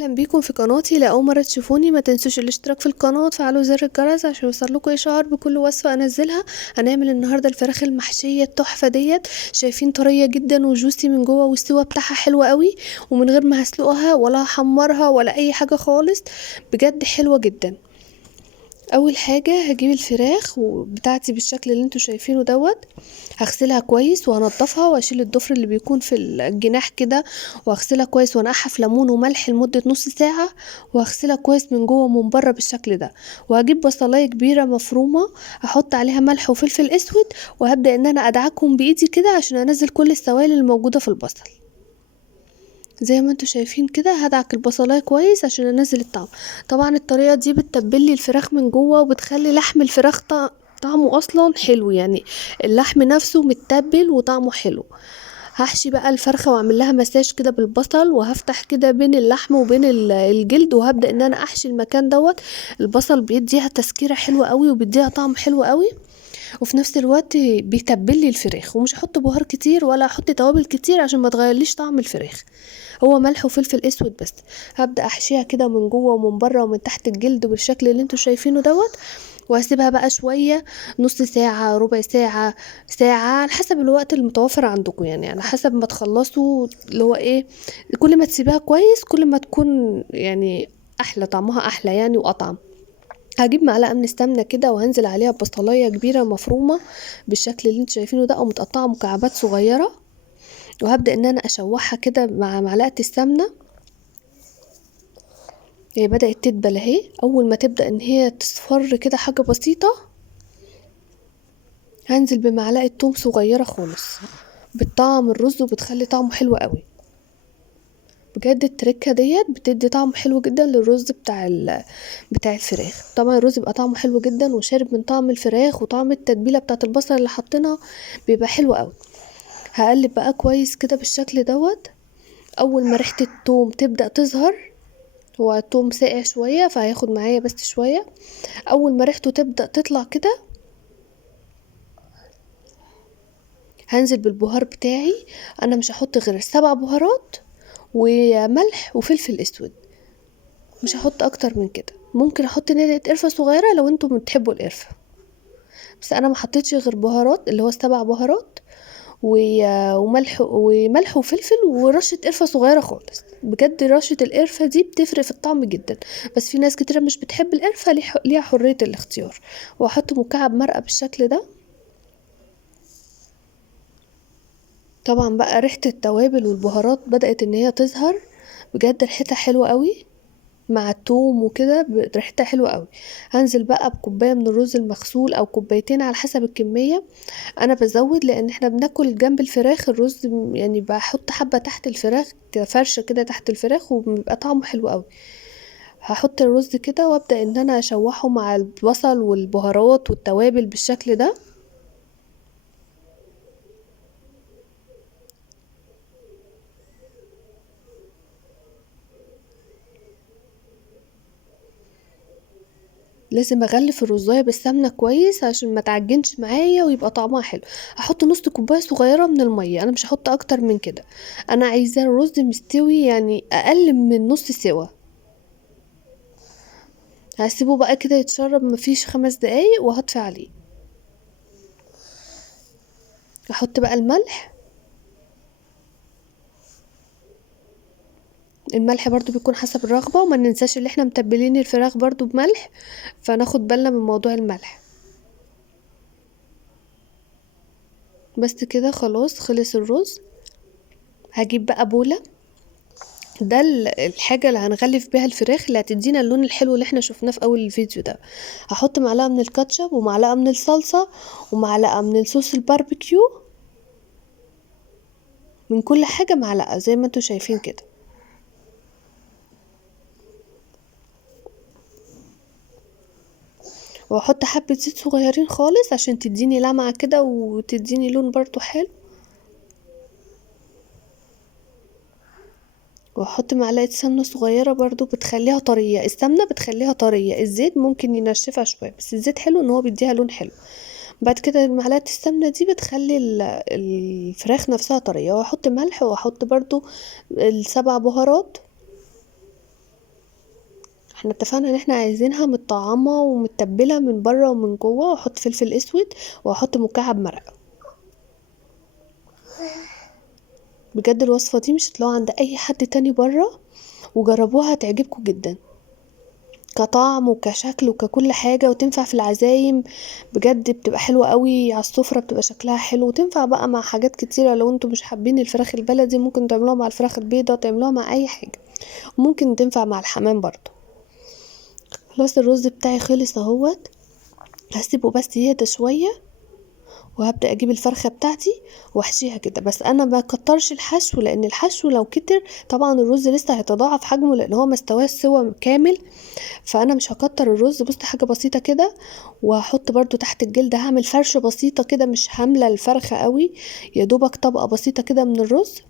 اهلا بيكم في قناتي. لاول مره تشوفوني ما تنسوش الاشتراك في القناه وتفعلوا زر الجرس عشان يوصلكوا اشعار بكل وصفه انزلها. هنعمل النهارده الفراخ المحشيه التحفه ديت. شايفين طريه جدا وجوسي من جوه والسوا بتاعها حلو قوي، ومن غير ما هسلقها ولا هحمرها ولا اي حاجه خالص. بجد حلوه جدا. اول حاجه هجيب الفراخ بتاعتي بالشكل اللي انتوا شايفينه دوت. هغسلها كويس وهنضفها واشيل الضفر اللي بيكون في الجناح كده، وهغسلها كويس وانقعها في ليمون وملح لمده نص ساعه، وهغسلها كويس من جوه ومن بره بالشكل ده. وهجيب بصلايه كبيره مفرومه، هحط عليها ملح وفلفل اسود، وهبدا ان انا ادعكهم بايدي كده عشان انزل كل السوائل الموجوده في البصل. زي ما انتوا شايفين كده هدعك البصلايه كويس عشان انزل الطعم. طبعا الطريقه دي بتتبلي الفراخ من جوه وبتخلي لحم الفراخ طعمه اصلا حلو يعني. اللحم نفسه متبل وطعمه حلو. هحشي بقى الفرخه واعمل لها مساج كده بالبصل، وهفتح كده بين اللحم وبين الجلد، وهبدا ان انا احشي المكان دوت. البصل بيديها تسكيره حلوه قوي وبيديها طعم حلو قوي، وفي نفس الوقت بيتبل لي الفراخ. ومش هحط بهار كتير ولا هحط توابل كتير عشان ما تغيرليش طعم الفراخ، هو ملح وفلفل اسود بس. هبدا احشيها كده من جوه ومن بره ومن تحت الجلد بالشكل اللي انتوا شايفينه دوت. وهسيبها بقى شويه، نص ساعه، ربع ساعه، ساعه، على حسب الوقت المتوفر عندكم، يعني على حسب ما تخلصوا اللي هو ايه. كل ما تسيبها كويس كل ما تكون يعني احلى، طعمها احلى يعني واطعم. هجيب معلقه من السمنه كده وهنزل عليها بصلايه كبيره مفرومه بالشكل اللي انتوا شايفينه ده، او متقطعه مكعبات صغيره. وهبدا ان انا اشوحها كده مع معلقه السمنه. هي بدات تدبل اهي. اول ما تبدا ان هي تصفر كده حاجه بسيطه، هنزل بمعلقه توم صغيره خالص. بتطعم الرز وبتخلي طعمه حلو قوي. بجد التركه ديت بتدي طعم حلو جدا للرز بتاع الفراخ. طبعا الرز بيبقى طعمه حلو جدا وشارب من طعم الفراخ وطعم التتبيله بتاعه البصل اللي حاطينها، بيبقى حلو قوي. هقلب بقى كويس كده بالشكل دوت. اول ما ريحه التوم تبدا تظهر، هو التوم ساقع شويه فهياخد معايا بس شويه. اول ما ريحته تبدا تطلع كده، هنزل بالبهار بتاعي. انا مش هحط غير 7 بهارات وملح وفلفل اسود، مش هحط اكتر من كده. ممكن احط نقطه قرفه صغيره لو انتم بتحبوا القرفه، بس انا ما حطيتش غير بهارات اللي هو 7 بهارات وملح وفلفل ورشة قرفة صغيرة خالص. بجد رشة القرفة دي بتفرق في الطعم جدا، بس في ناس كتيرة مش بتحب القرفة، ليها حرية الاختيار. واحط مكعب مرقة بالشكل ده. طبعا بقى ريحة التوابل والبهارات بدأت ان هي تظهر، بجد ريحتها حلوة قوي مع التوم وكده، ريحتها حلوة قوي. هنزل بقى بكوباية من الرز المغسول او كوبايتين على حسب الكمية. انا بزود لان احنا بناكل جنب الفراخ الرز، يعني بحط حبة تحت الفراخ فرشة كده تحت الفراخ وبيبقى طعمه حلو قوي. هحط الرز كده وابدأ ان انا اشوحه مع البصل والبهارات والتوابل بالشكل ده. لازم اغلف الرزايه بالسمنه كويس عشان ما تعجنش معايا ويبقى طعمها حلو. هحط نص كوبايه صغيره من الميه، انا مش هحط اكتر من كده. انا عايزاه الرز مستوي يعني اقل من نص سوا. هسيبه بقى كده يتشرب مفيش 5 دقايق وهطفي عليه. احط بقى الملح. الملح برضو بيكون حسب الرغبه، وما ننساش ان احنا متبلين الفراخ برضو بملح، فناخد بالنا من موضوع الملح. بس كده خلاص خلص الرز. هجيب بقى بوله، ده الحاجة اللي هنغلف بيها الفراخ اللي هتدينا اللون الحلو اللي احنا شفناه في اول الفيديو ده. هحط معلقة من الكاتشب ومعلقة من الصلصة ومعلقة من الصوص الباربيكيو، من كل حاجة معلقة زي ما انتوا شايفين كده. واحط حبة زيت صغيرين خالص عشان تديني لمعة كده وتديني لون برضو حلو. واحط معلقة سمنة صغيرة برضو بتخليها طرية. السمنة بتخليها طرية، الزيت ممكن ينشفها شوية، بس الزيت حلو ان هو بيديها لون حلو. بعد كده معلقة السمنة دي بتخلي الفراخ نفسها طرية. واحط ملح واحط برضو ال7 بهارات. احنا اتفقنا ان احنا عايزينها متطعمه ومتبله من بره ومن جوه، واحط فلفل اسود واحط مكعب مرقه. بجد الوصفه دي مش هتلاقوها عند اي حد تاني بره، وجربوها هتعجبكم جدا كطعم وكشكل وككل حاجة، وتنفع في العزايم. بجد بتبقى حلوة قوي على السفرة، بتبقى شكلها حلو، وتنفع بقى مع حاجات كتيرة. لو انتوا مش حابين الفراخ البلدي ممكن تعملوها مع الفراخ البيضة، تعملوها مع اي حاجة، ممكن تنفع مع الحمام برضو. خلاص الرز بتاعي خلص اهوت، هسيبه بس يهدى شوية، وهبدأ اجيب الفرخة بتاعتي واحشيها كده. بس انا ما بكترش الحشو، لان الحشو لو كتر طبعا الرز لسه هيتضاعف حجمه، لان هو ما استواش سوا كامل. فانا مش هكتر الرز، بص حاجه بسيطه كده. وهحط برضو تحت الجلد، هعمل فرشه بسيطه كده، مش هامله الفرخه قوي، يا دوبك طبقه بسيطه كده من الرز.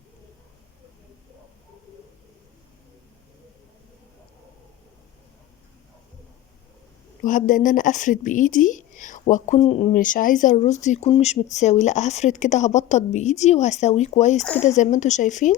وهبدا ان انا افرد بايدي، واكون مش عايزه الرز يكون مش متساوي، لا هفرد كده، هبطط بايدي وهسويه كويس كده زي ما انتوا شايفين.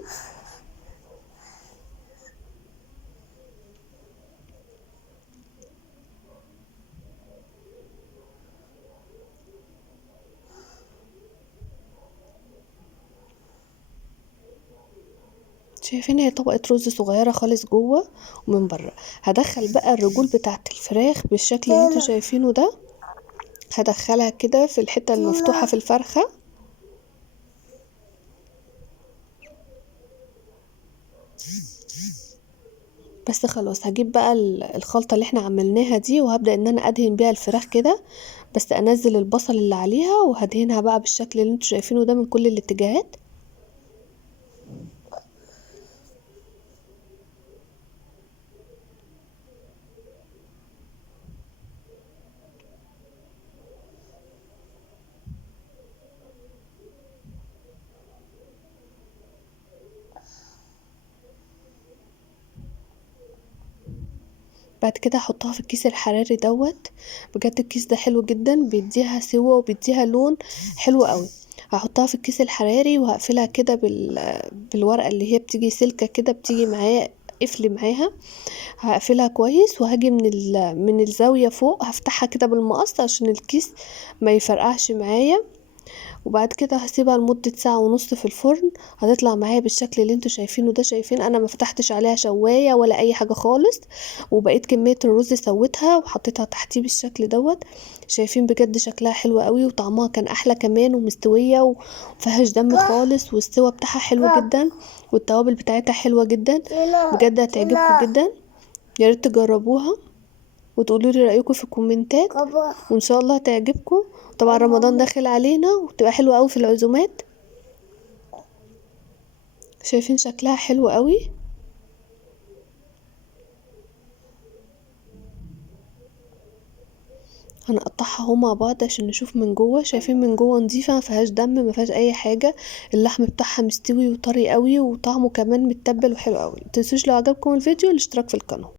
شايفين هي طبقة رز صغيرة خالص جوه ومن بره. هدخل بقى الرجول بتاعت الفراخ بالشكل اللي انتوا شايفينه ده، هدخلها كده في الحتة المفتوحة في الفرخة. بس خلاص هجيب بقى الخلطة اللي احنا عملناها دي، وهبدأ ان انا ادهن بيها الفراخ كده. بس انزل البصل اللي عليها وهدهنها بقى بالشكل اللي انتوا شايفينه ده من كل الاتجاهات. بعد كده هحطها في الكيس الحراري دوت. بجد الكيس ده حلو جدا، بيديها سوا وبيديها لون حلو قوي. هحطها في الكيس الحراري وهقفلها كده بالورقة اللي هي بتيجي سلكة كده، بتيجي معايا قفل معاها. هقفلها كويس، وهاجي من الزاوية فوق هفتحها كده بالمقص عشان الكيس ما يفرقعش معايا. وبعد كده هسيبها لمدة ساعة ونص في الفرن، هتطلع معايا بالشكل اللي انتوا شايفينه ده. شايفين انا ما فتحتش عليها شواية ولا اي حاجة خالص، وبقيت كمية الرز سويتها وحطيتها تحتيه بالشكل دوت. شايفين بجد شكلها حلو قوي، وطعمها كان احلى كمان، ومستوية ومفيهاش دم خالص، والسوا بتاعها حلو جدا، والتوابل بتاعتها حلوة جدا. بجد هتعجبكم جدا، يا ريت تجربوها وتقولوا لي رايكم في الكومنتات، وان شاء الله تعجبكم. طبعا رمضان داخل علينا وتبقى حلوه قوي في العزومات. شايفين شكلها حلو قوي. هنقطعها اهو مع بعض عشان نشوف من جوه. شايفين من جوه نظيفه، ما فيهاش دم، ما فيهاش اي حاجه. اللحم بتاعها مستوي وطري قوي، وطعمه كمان متبل وحلو قوي. متنسوش لو عجبكم الفيديو الاشتراك في القناه.